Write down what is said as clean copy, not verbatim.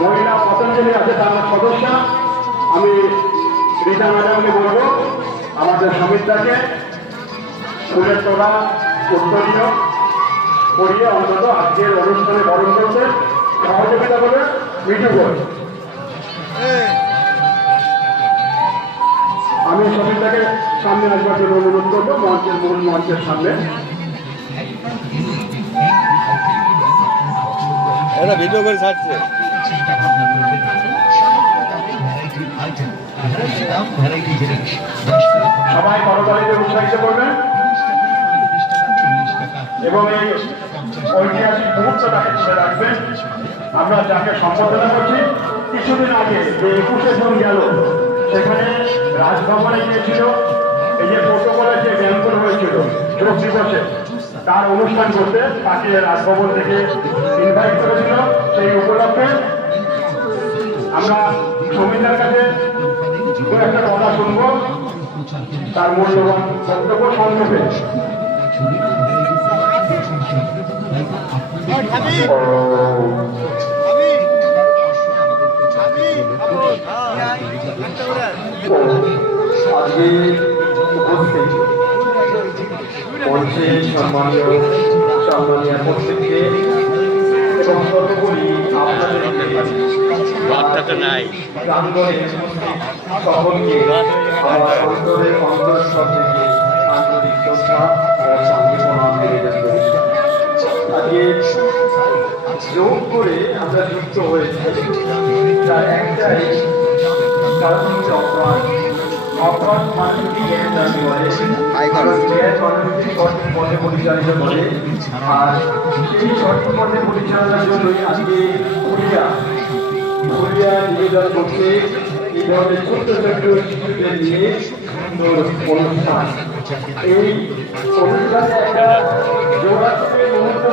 মহিলা পতঞ্জলি আছে তার সদস্য আমি রীতা ম্যাডামকে বলবো আমাদের সমিতিটাকে ফুলের তোলা উত্তরীয় করিয়ে অন্তত আজকের অনুষ্ঠানে বরণ করতে সহযোগিতা করে মিঠু ঘোষ। আমি সমিতিটাকে সামনে আসবার জন্য অনুরোধ করবো মঞ্চের মূল মঞ্চের সামনে। এটা ভিডিও করে ছাড়ছে। সবাই করতালিতে উৎসাহিত করবেন এবং এই ঐতিহাসিক মুহূর্তটাকে তুলে রাখবেন। আমরা যাকে সম্বোধনা করছি কিছুদিন আগে যে 21শে জুন গেল সেখানে রাজভবনে গিয়েছিল এই যে প্রোটোকলের যে জ্ঞানগুলো হয়েছিল যোগ দিবসে তার অনুষ্ঠান করতে তাকে রাজভবন থেকে ইনভাইট করেছিল। সেই উপলক্ষে আমরা সমিতার কাছে একটা কথা শুনবো তার মূল্যবান বক্তব্য সংক্ষেপে। আজকে উপস্থিত মঞ্চে সম্মানীয় প্রত্যেককে এবং সর্বোপরি আপনাদেরকে প্রাঙ্গণে সকলকে আমার অন্তরের অন্তঃস্থল থেকে আন্তরিক শ্রদ্ধা ও সঙ্গে প্রণাম নিবেদন করি। আজকে যোগ করে আমরা যুক্ত হয়েছি তার একটাই কারণ হচ্ছে অপরাধ। অপরাধ মানুষকে জ্ঞান দান করে, জ্ঞান মানুষকে সঠিক পথে পরিচালিত করে। আর সেই সঠিক পথে পরিচালনার জন্যই আজকে পুরিয়া নিবেদন করছে এই ধরনের ছোট্ট ছোট্ট শিশুদের নিয়ে সুন্দর অনুষ্ঠান। এই অনুষ্ঠানে একটা যোগাযোগের মুহূর্ত